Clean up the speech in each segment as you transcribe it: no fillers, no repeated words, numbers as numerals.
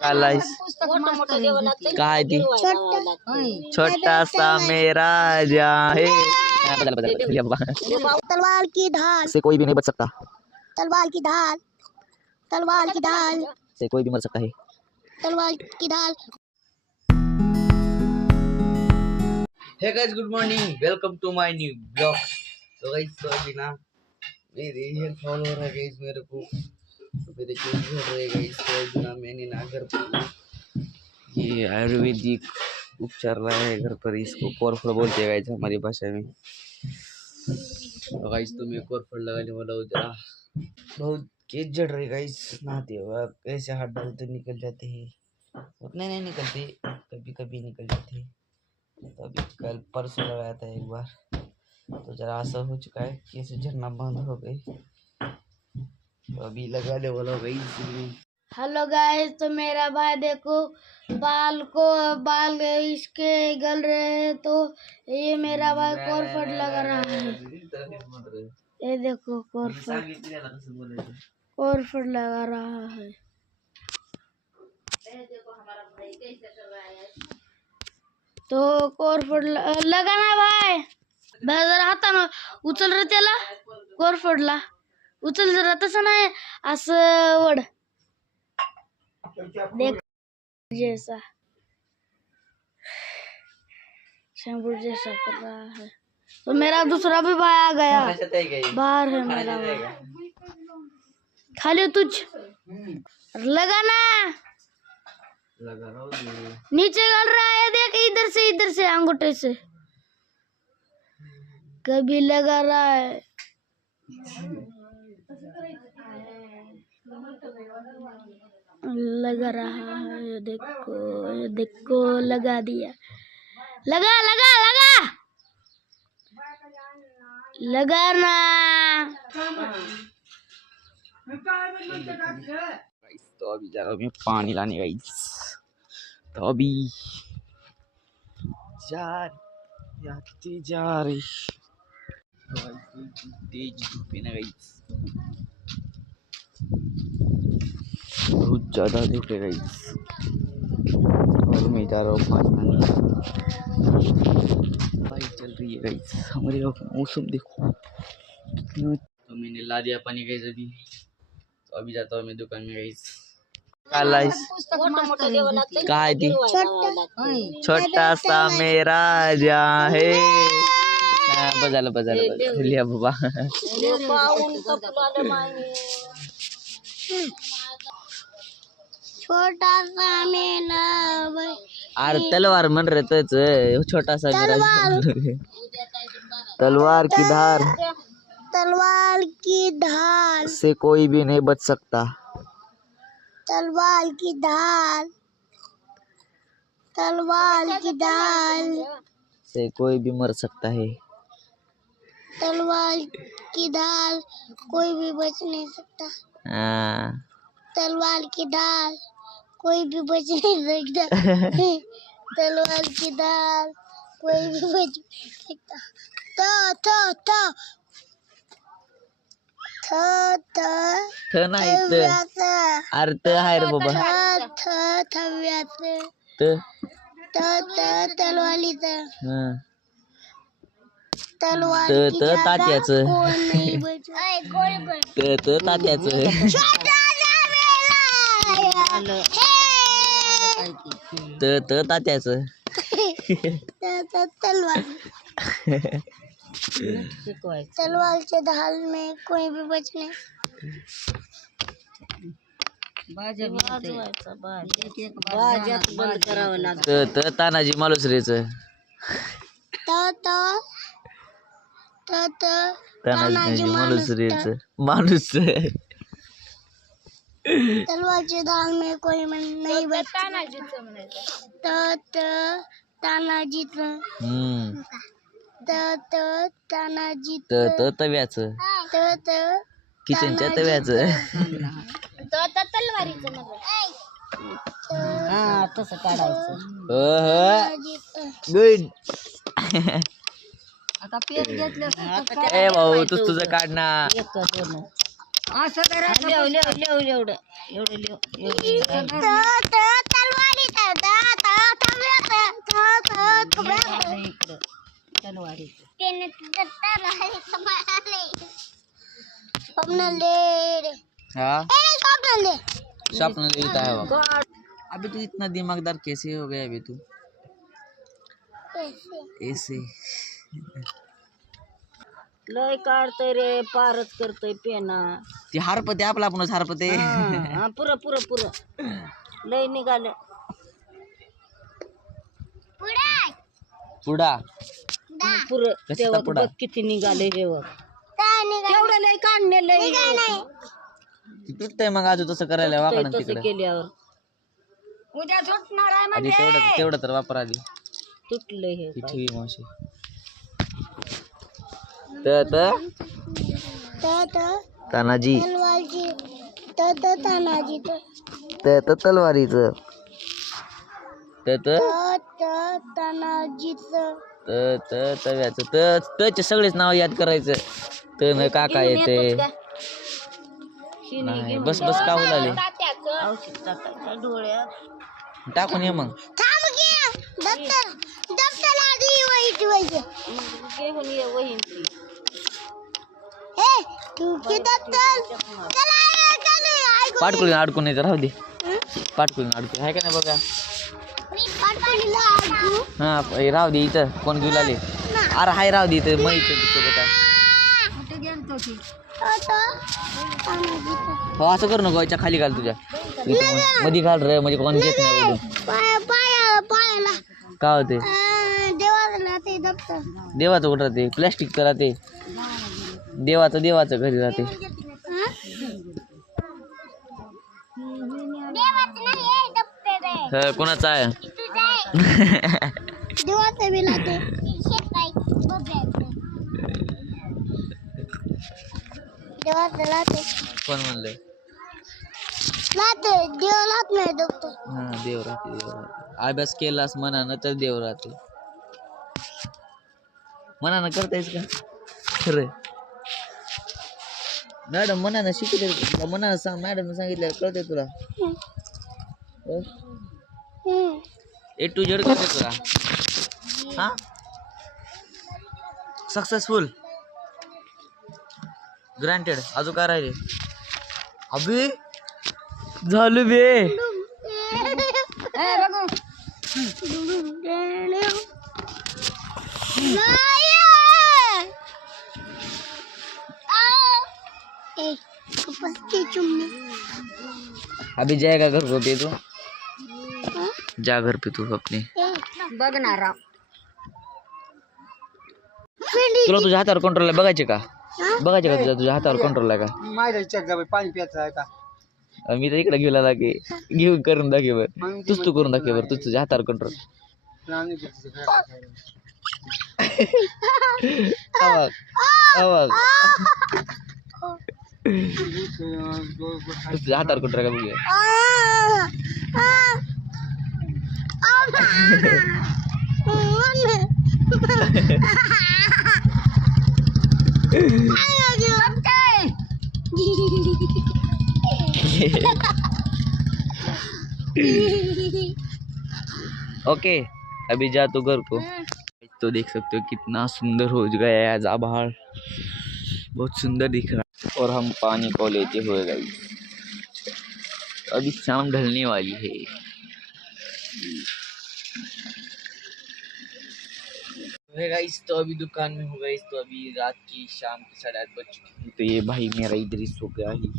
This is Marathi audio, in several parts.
आलायस काय ती छोटा सा मेरा राजा है। तलवार की ढाल से कोई भी नहीं बच सकता, तलवार की ढाल तलवार की ढाल से कोई भी मर सकता है। तलवार की ढाल। Hey guys, good morning, welcome to my new blog. तो गाइस तो अभी ना मेरे हेयर फॉल हो रहा है गाइस, मेरे को मेरे जो हो रहे गाइस। तो अभी ना मैंने ना घर पर ये आयुर्वेदिक उपचार लाया है घर पर, इसको कोरफड बोलते हैं गाइस हमारी भाषा में। तो गाइस तो मैं कोरफड लगाने वाला हूँ। जरा बहुत केस जड़ रही गाइस, नहाते हुए ऐसे हाथ डालते निकल जाते हैं, उतने नहीं निकलते, कभी कभी निकल जाते हैं। तो अभी कल परसों लगाया था एक बार, तो जरा असर हो चुका है, केस झड़ना बंद हो गई, तो अभी लगाने वाला हो गई। हेलो गाइस, तो मेरा भाई देखो बाल इसके गल रहे हैं, तो ये मेरा भाई कोरफड लगा रहा है। ये देखो कोरफड लगा रहा है। तो कोरफड लगाना भाई, जरा हातानं उचल रे त्याला, कोरफडला उचल जरा, तसं नाही असं वड, देख जैसा शैम्पू जैसा कर रहा है। तो मेरा दूसरा भी भाई आ गया, बाहर है मेरा भाई, खाली तुझ लगाना, लगा रहा हूँ, नीचे गल रहा है, देख इधर से अंगूठे से कभी लगा रहा है। लगा रहा है, ये देखो लगा दिया, लगा लगाना। तो अभी जा रहा हूँ मैं पानी लाने गाइस। तो अभी जा रही तेज धूप है ना गाइस, बहुत ज्यादा धूप है गाइस, और मैं जा रहा हूँ पानी लाने। बाइक चल रही है गाइस, हमारे यहाँ का मौसम देखो कितना। तो मैंने ला दिया पानी गाइस अभी, तो अभी जाता हूँ मैं दुकान में गाइस। काय दी छोटा सा मेरा राजा है। बजाला लिया बाबा। छोटा सा मेरा अरे तलवार मन रहतच, छोटा सा मेरा तलवार की धार, तलवार की ढाल से कोई भी नहीं बच सकता, तलवार की ढाल तलवार की ढाल से कोई भी मर सकता है। तलवार की ढाल कोई भी बच नहीं सकता, तलवार की ढाल कोई भी बच नहीं सकता। तलवार की ढाल कोई भी बच नहीं सकता। नाही अर्थ आहे रे बाबा, तलवारीचं तात्याचं तात्याचं तलवार के ढाल में कोई भी बच नहीं। बंद करावं लागतं। तानाजी मालुसरेच तानाजी मालुसरेच माणूस। तलवार के ढाल में कोई नहीं बचता, तानाजीचं तव्याचं किचनच्या तव्याचं तलवारीचं तसं काढायचं। गुड। आता पेट घेतलं ए भाऊ तुझं काढ ना, असं करा, एवढं हाँ स्वप्न लेता है वो। अभी तू इतना दिमागदार कैसे हो गया अभी तू? ऐसे लय काढतोय रे, पारच करतोय पेना. ते हारपते आपला आपणच हारपते. पुरं पुरं पुरं लय निघालं. पुढा पुरं कशाचा तेव्हा पुडा? बघ किती निघाले रे बघ. तेवढं लय काढणे लय तुटतंय मग अजून तसं करायला वाकडं तसं तिकडे. केल्यावर उद्या सुटणार आहे आधी म्हणजे तेवढं तर वापर आधी. तुटलंय हे ही काय. ठेवी मावशी. तानाजी तलवारीच तव्याचं तचे सगळेच नाव याद करायचं. तन काका येते. नाही बस बस का उलाले औषध टाकायचं डोळ्यात. टाकून ये मग. घेऊन ये वहींची. पाटकुळी अडकून येतं राहू दे. पाटकुळी अडकून आहे का नाही बघा. हा राहू दे इथं कोण घेऊन आले. अरे हाय राहू दे इथं मग इथं सोबत आहे. हो असं करू नको याच्या खाली घाल तुझ्या इथं मध्ये घाल रे म्हणजे कोण घेत नाही बोलून. का होते देवाचं कुठं राहते प्लॅस्टिकचं राहते. देवाचं घरी राहते. कोणाचं आहे कोण म्हणलंय? हा देव राहते. अभ्यास केलास मनानं तर देव राहते. मनानं करतायस का खरं? मॅडम मनानं शिकवते. मनानं सांग मॅडम सांगितलं कळते तुला. A to Z कळते तुला. हा सक्सेसफुल ग्रँटेड अजून काय राहिले? अबे झालं बे. अभी जाएगा घर को पे तू. जा घर पे तू अपने. बघणार तुला तुझ्या हातावर कंट्रोल आहे बघायचे का? बघायचे का तुझ्या हातावर कंट्रोल आहे का? पाणी प्यायचं आहे का? मी तर इकडे गेला की घेऊन करून दाखव बर. तू करून दाखव बर तुझ्या हातावर कंट्रोल. तुझ्या हातावर कंट्रोल का बघूया. ओके अभी जा तो घर को. तो देख सकते हो कितना सुंदर हो गया है आज आभार. बहुत सुंदर दिख रहा है. और हम पानी को लेते हुए गए. अभी शाम ढलने वाली है. गाइस तो अभी दुकान में हो गई. तो अभी रात की शाम की 8:30 बज चुकी है. तो ये भाई मेरा इधर ही सो गया ही.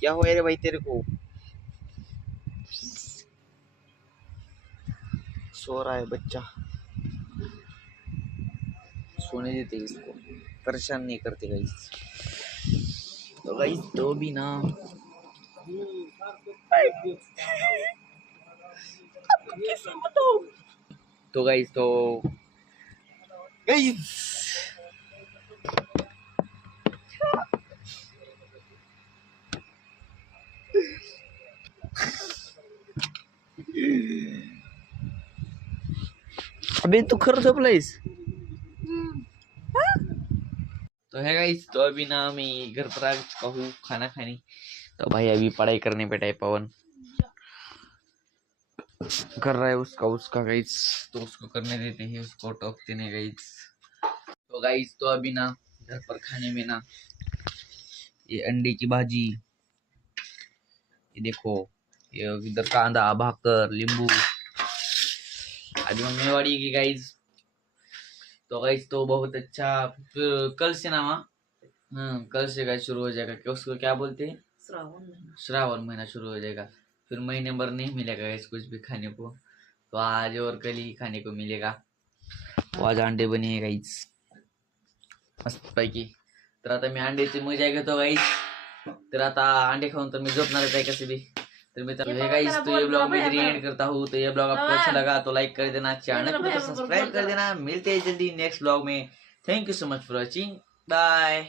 क्या हुआ रे भाई तेरे को? सो रहा है बच्चा. सोने देते इसको. परेशान नहीं करते गाइस. तो गाइस तो भी ना तो गाइस तो गाइस अबे तू खरं झोपलायस? तो है गाइस तो अभी ना मैं घर पर आ चुका हूँ खाना खाने. तो भाई अभी पढ़ाई करने बैठा है पवन. कर रहा है उसका गाइस. तो उसको करने देते हैं. उसको टोकते नहीं गाइस. तो गाइस तो अभी ना घर पर खाने में ना ये अंडे की भाजी, ये देखो, ये इधर कांदा, भाकर, नींबू, आज मम्मीवाड़ी की गाइज। तो गाइज तो बहुत अच्छा। फिर कल से ना कल से गाइज शुरू हो जाएगा, कि उसको क्या बोलते हैं, श्रावण महीना शुरू हो जाएगा। फिर महीने भर नहीं मिलेगा गाइज कुछ भी खाने को, तो आज और कल ही खाने को मिलेगा। तो आज अंडे बने हैं गाइज मस्त पैकी। तर आता मी अंड्याची मजा घेतो गाईस। तर आता अंडे खाऊन तर मी झोपणार आहे कसे भी। तर मित्रांनो हे गाइस तो ये ब्लॉग में एंड करता हूँ। तो ये ब्लॉग आपको अच्छा लगा तो लाइक कर देना, चैनल को सब्सक्राइब कर देना। मिलते हैं जल्दी नेक्स्ट ब्लॉग में। Thank you so much for watching, bye.